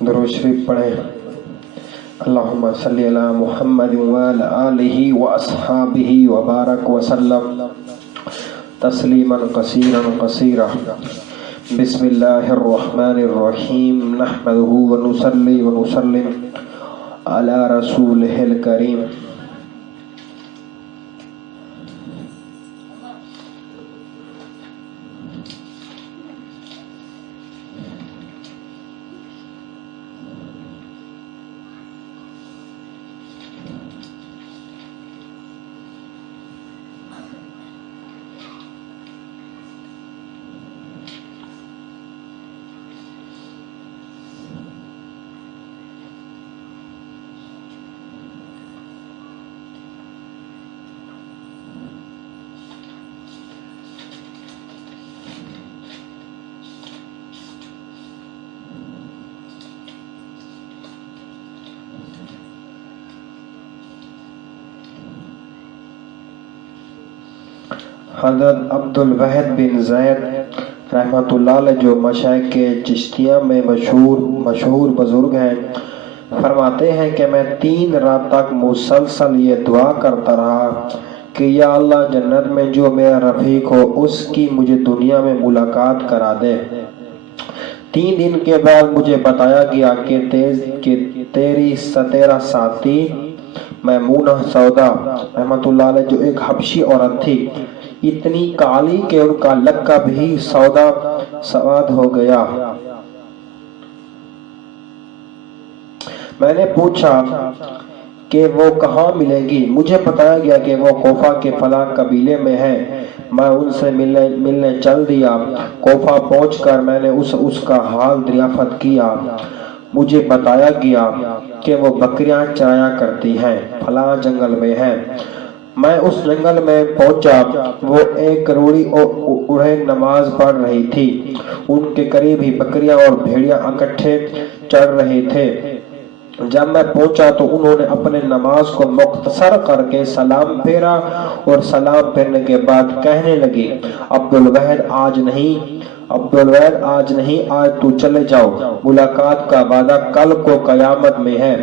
درود شریف پڑھیں۔ اللہم صلی علی محمد وعلی آلہ واصحابہ وبارک وسلم تسلیما کثیرا کثیرا۔ بسم اللہ الرحمن الرحیم، نحمدہ ونصلی ونسلم علی رسولہ الکریم۔ حضرت عبدالوحید بن زید رحمۃ اللہ علیہ جو مشائخ کے چشتیہ میں مشہور بزرگ ہیں، فرماتے ہیں کہ میں 3 رات تک مسلسل یہ دعا کرتا رہا کہ یا اللہ جنت میں جو میرا رفیق ہو اس کی مجھے دنیا میں ملاقات کرا دے۔ 3 دن کے بعد مجھے بتایا گیا کہ تیرا ساتھی میمونہ سودا رحمۃ اللہ علیہ جو ایک حبشی عورت تھی، اتنی کالی کہ ان کا لقب ہی سودا سواد ہو گیا۔ میں نے پوچھا کہ وہ کہاں ملے گی؟ مجھے بتایا گیا کہ وہ کوفہ کے فلاں قبیلے میں ہے۔ میں ان سے ملنے چل دیا۔ کوفہ پہنچ کر میں نے اس کا حال دریافت کیا۔ مجھے بتایا گیا کہ وہ بکریاں چرایا کرتی ہیں، فلاں جنگل میں ہے۔ میں اس جنگل میں پہنچا، وہ ایک روڑی اڑے نماز پڑھ رہی تھی۔ ان کے قریب ہی بکریاں اور بھیڑیاں اکٹھے چڑھ رہے تھے۔ جب میں پہنچا تو انہوں نے اپنے نماز کو مختصر کر کے سلام پھیرا اور سلام پھیرنے کے بعد کہنے لگی، عبدالوحید آج نہیں، آج تو چلے جاؤ، ملاقات کا وعدہ کل کو قیامت میں ہے۔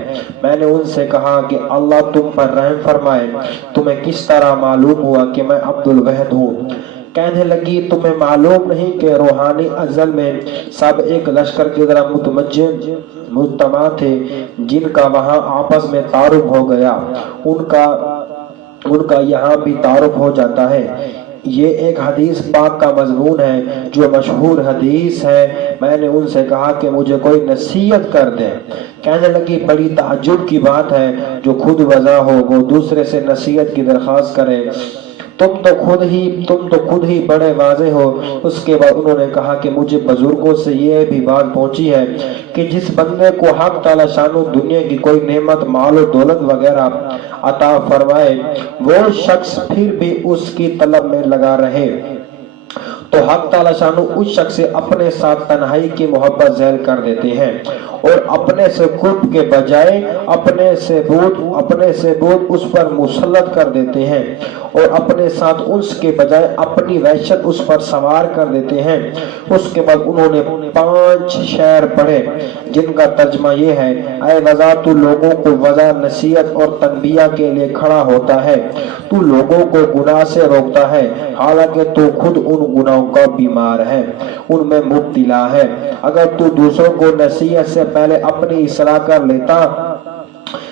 میں نے ان سے کہا کہ اللہ تم پر رحم فرمائے، تمہیں کس طرح معلوم ہوا کہ میں عبدالوحید ہوں؟ کہنے لگی تمہیں معلوم نہیں کہ روحانی ازل میں سب ایک لشکر کی طرح مجتمع تھے جن کا وہاں آپس میں تعارف ہو گیا، ان کا یہاں بھی تعارف ہو جاتا ہے۔ یہ ایک حدیث پاک کا مضمون ہے جو مشہور حدیث ہے۔ میں نے ان سے کہا کہ مجھے کوئی نصیحت کر دیں۔ کہنے لگی بڑی تعجب کی بات ہے، جو خود وضع ہو وہ دوسرے سے نصیحت کی درخواست کرے۔ تم تو خود ہی بڑے واضح ہو۔ اس کے بعد انہوں نے کہا کہ مجھے بزرگوں سے یہ بھی بات پہنچی ہے کہ جس بندے کو حق تعالی شانو دنیا کی کوئی نعمت، مال و دولت وغیرہ عطا فرمائے، وہ شخص پھر بھی اس کی طلب میں لگا رہے تو حق تعالی شانو اس شخص سے اپنے ساتھ تنہائی کی محبت ظاہر کر دیتے ہیں اور اپنے سے قرب کے بجائے اپنے سے بود اس پر مسلط کر دیتے ہیں اور اپنے ساتھ اس کے بجائے اپنی وحشت اس پر سوار کر دیتے ہیں۔ اس کے بعد انہوں نے 5 شعر پڑھے جن کا ترجمہ یہ ہے، اے وضع تو لوگوں کو وضع نصیحت اور تنبیہ کے لیے کھڑا ہوتا ہے، تو لوگوں کو گناہ سے روکتا ہے حالانکہ تو خود ان گناہوں کا بیمار ہے، ان میں مبتلا ہے۔ اگر تو دوسروں کو نصیحت سے پہلے اپنی اصلاح کر لیتا،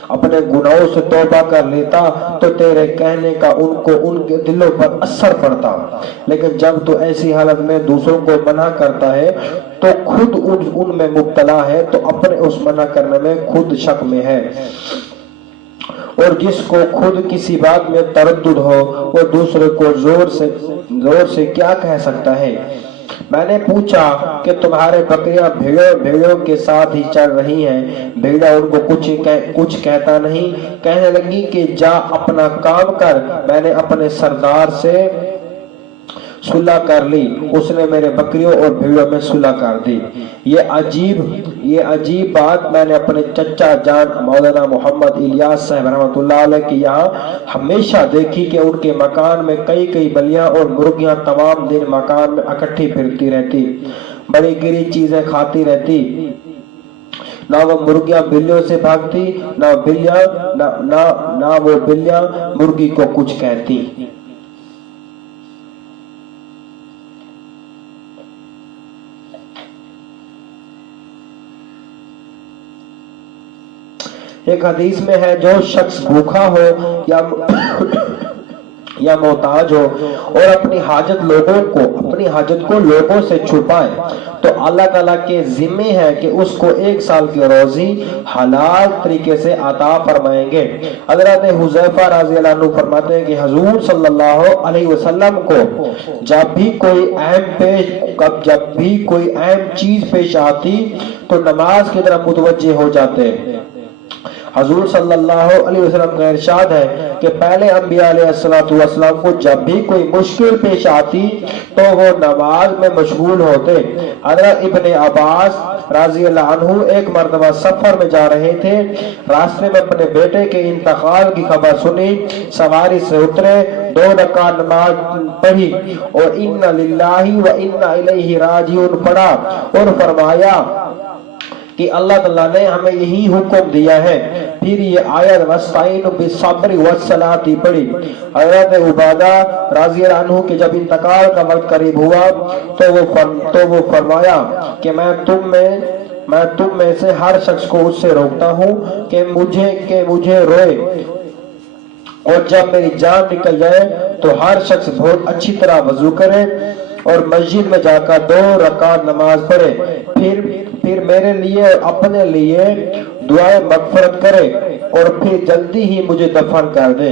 اپنے گناہوں سے توبہ کر لیتا تو تیرے کہنے کا ان کے دلوں پر اثر پڑتا، لیکن جب تو ایسی حالت میں دوسروں کو منع کرتا ہے تو خود ان میں مبتلا ہے، تو اپنے اس منع کرنے میں خود شک میں ہے۔ اور جس کو خود کسی بات میں تردد ہو وہ دوسرے کو زور سے کیا کہہ سکتا ہے؟ میں نے پوچھا کہ تمہارے بکریاں بھیڑوں کے ساتھ ہی چل رہی ہیں، بھیڑا ان کو کچھ کہتا نہیں؟ کہنے لگی کہ جا اپنا کام کر، میں نے اپنے سردار سے صلح کر لی، اس نے میرے بکریوں اور بھیڑوں میں صلح کر دی۔ یہ عجیب بات میں نے اپنے چچا جان مولانا محمد الیاس صاحب رحمۃ اللہ علیہ کے یہاں ہمیشہ دیکھی کہ ان کے مکان میں کئی بلیاں اور مرغیاں تمام دن مکان میں اکٹھی پھرتی رہتی، بڑی گری چیزیں کھاتی رہتی۔ نہ وہ مرغیاں بلیوں سے بھاگتی، نہ وہ بلیاں مرغی کو کچھ کہتی۔ ایک حدیث میں ہے جو شخص بھوکا ہو یا محتاج ہو اور اپنی حاجت کو لوگوں سے چھپائے تو اللہ تعالیٰ کے ذمہ ہے کہ اس کو 1 سال کی روزی حلال طریقے سے عطا فرمائیں گے۔ حضرت حذیفہ رضی اللہ عنہ فرماتے ہیں کہ حضور صلی اللہ علیہ وسلم کو جب بھی کوئی اہم چیز پیش آتی تو نماز کی طرف متوجہ ہو جاتے۔ حضور صلی اللہ علیہ وسلم کا ارشاد ہے کہ پہلے انبیاء علیہ السلام کو جب بھی کوئی مشکل پیش آتی تو وہ نماز میں مشغول ہوتے۔ حضرت ابن عباس رضی اللہ عنہ ایک مرتبہ سفر میں جا رہے تھے، راستے میں اپنے بیٹے کے انتقال کی خبر سنی، سواری سے اترے، 2 رکعت نماز پڑھی اور انا للہ و انا الیہ راجعون پڑھا اور فرمایا کہ اللہ تعالیٰ نے ہمیں یہی حکم دیا ہے۔ پھر یہ آیت وَاسْتَعِینُوا بِالصَّبْرِ وَالصَّلَاةِ پڑھی۔ حضرت عبادہ رضی اللہ عنہ کے جب انتقال کا وقت قریب ہوا تو وہ فرمایا کہ میں تم میں سے ہر شخص کو اس سے روکتا ہوں کہ مجھے روئے، اور جب میری جان نکل جائے تو ہر شخص بہت اچھی طرح وضو کرے اور مسجد میں جا کر 2 رکعت نماز پڑھے، پھر میرے لیے اور اپنے لیے دعائے مغفرت کرے اور پھر جلدی ہی مجھے دفن کر دے۔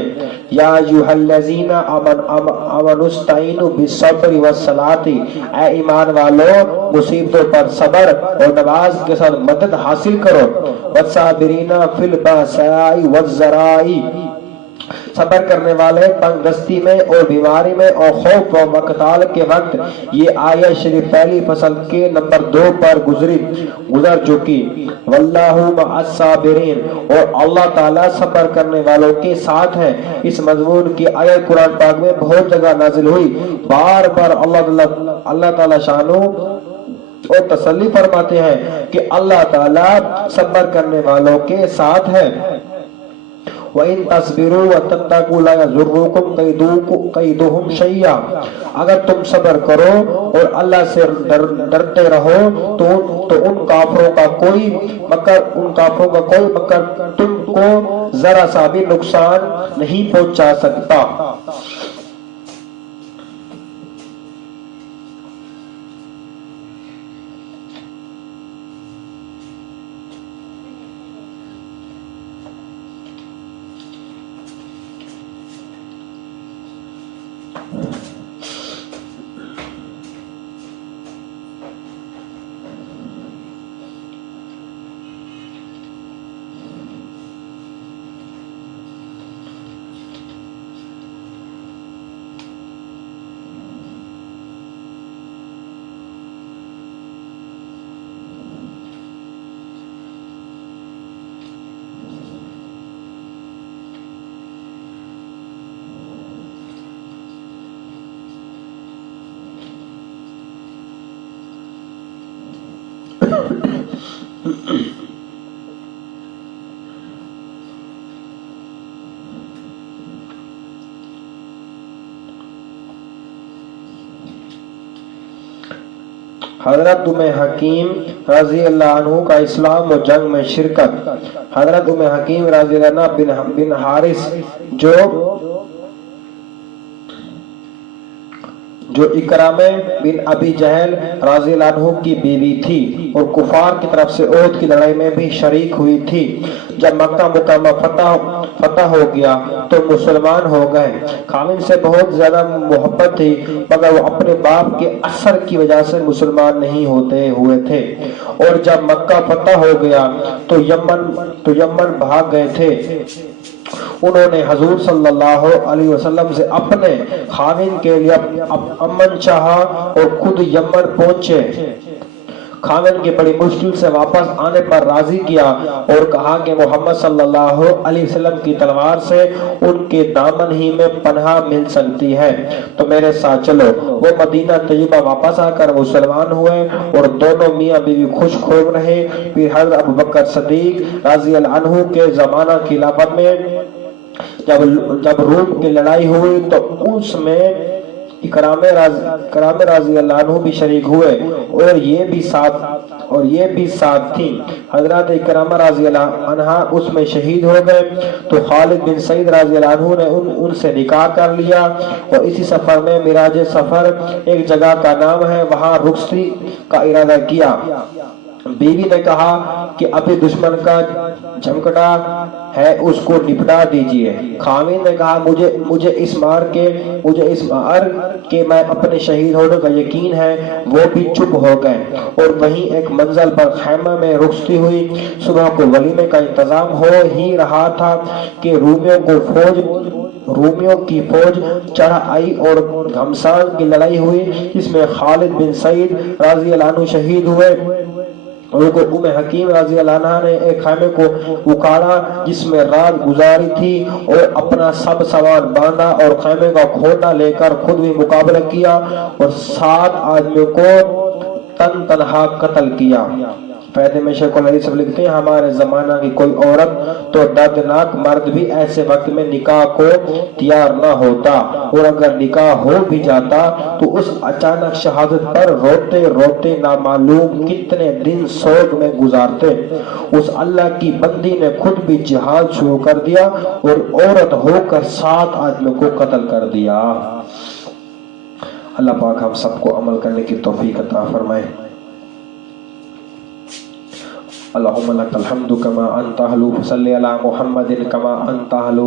یا ایھا الذین آمنوا استعینوا بالصبر والصلاۃ، اے ایمان والو مصیبتوں پر صبر اور نماز کے ساتھ مدد حاصل کرو۔ والصابرین فی البأساء والضراء، صبر کرنے والے تنگ دستی میں اور بیماری میں اور خوف و مقتال کے وقت۔ یہ آیت شریف پہلی فصل کے نمبر 2 پر گزر چکی۔ واللہ مع الصابرین، اور اللہ تعالیٰ صبر کرنے والوں کے ساتھ ہے۔ اس مضمون کی آیت قرآن پاک میں بہت جگہ نازل ہوئی، بار بار اللہ تعالیٰ شانو اور تسلی فرماتے ہیں کہ اللہ تعالیٰ صبر کرنے والوں کے ساتھ ہے۔ وَإِن تَصْبِرُوا وَتَتَّقُوا لَا يَضُرُّكُمْ كَيْدُهُمْ شَيْئًا، اگر تم صبر کرو اور اللہ سے ڈرتے رہو تو ان کافروں کا کوئی مکر تم کو ذرا سا بھی نقصان نہیں پہنچا سکتا۔ حضرت ام حکیم رضی اللہ عنہ کا اسلام و جنگ میں شرکت۔ حضرت ام حکیم رضی اللہ عنہ بن حارث جو اکرامہ بن ابی جہل رضی اللہ عنہ کی بیوی تھی اور کفار کی طرف سے احد کی لڑائی میں بھی شریک ہوئی تھی۔ جب مکہ مکرمہ فتح ہو گیا تو مسلمان ہو گئے۔ خاوند سے بہت زیادہ محبت تھی مگر وہ اپنے باپ کے اثر کی وجہ سے مسلمان نہیں ہوئے تھے، اور جب مکہ فتح ہو گیا تو یمن بھاگ گئے تھے۔ انہوں نے حضور صلی اللہ علیہ وسلم سے اپنے خاوند کے لیے امن چاہا اور خود یمن پہنچے۔ خاوند کی بڑی مشکل سے واپس آنے پر راضی کیا اور کہا کہ محمد صلی اللہ علیہ وسلم کی تلوار سے ان کے دامن ہی میں پناہ مل سکتی ہے، تو میرے ساتھ چلو۔ وہ مدینہ طیبہ واپس آ کر مسلمان ہوئے اور دونوں میاں بیوی خوش خوب رہے۔ پھر حضرت ابوبکر صدیق رضی اللہ عنہ کے زمانہ خلافت میں جب روم کی لڑائی ہوئی تو اس میں اکرام رضی اللہ عنہ بھی شریک ہوئے اور یہ بھی ساتھ تھی۔ حضرت اکرامہ رضی اللہ عنہ اس میں شہید ہو گئے تو خالد بن سعید رضی اللہ عنہ نے ان سے نکاح کر لیا اور اسی سفر میں معراج سفر ایک جگہ کا نام ہے، وہاں رخصتی کا ارادہ کیا۔ بیوی نے کہا کہ ابھی دشمن کا جھمکڑا ہے، اس کو نپٹا دیجئے۔ خاوند نے کہا مجھے اس مار کے میں اپنے شہید ہونے کا یقین ہے۔ وہ بھی چپ ہو گئے اور وہیں ایک منزل پر خیمہ میں رخصتی ہوئی۔ صبح کو ولیمے کا انتظام ہو ہی رہا تھا کہ رومیوں کی فوج چڑھ آئی اور گھمسان کی لڑائی ہوئی، جس میں خالد بن سعید رضی اللہ عنہ شہید ہوئے۔ ان کو ام حکیم رضی اللہ عنہ نے ایک خیمے کو اکھاڑا جس میں رات گزاری تھی اور اپنا سب سامان باندھا اور خیمے کا کھوٹا لے کر خود بھی مقابلہ کیا اور 7 آدمیوں کو تنہا قتل کیا۔ فائدے میں شیخ الحدیث صاحب لکھتے ہیں ہمارے زمانہ کی کوئی عورت تو دردناک مرد بھی ایسے وقت میں نکاح کو تیار نہ ہوتا، اور اگر نکاح ہو بھی جاتا تو اس اچانک شہادت پر روتے روتے نامعلوم کتنے دن سوگ میں گزارتے۔ اس اللہ کی بندی نے خود بھی جہاد شروع کر دیا اور عورت ہو کر 7 آدمیوں کو قتل کر دیا۔ اللہ پاک ہم سب کو عمل کرنے کی توفیق عطا فرمائے۔ اللہم لک الحمد کما انت اہلو صلی علی محمد کما انت اہلو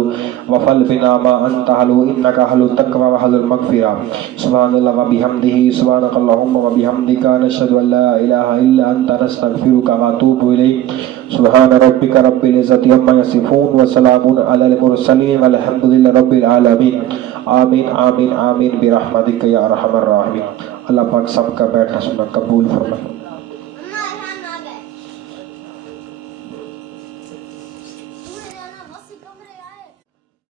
وفل بنا ما انت اہلو انکا اہلو تقوی و اہل المغفرہ۔ سبحان اللہ و بحمدہ، سبحانک اللہم و بحمدک، نشہد ان لا الہ الا انت، نستغفرک و نتوب الیک۔ سبحان ربک رب العزت عما یصفون وسلام علی المرسلین والحمد للہ رب العالمین۔ آمین آمین آمین برحمتک یا ارحم الراحمین۔ اللہ پاک سب کا بیٹھنا سننا قبول فرمائے۔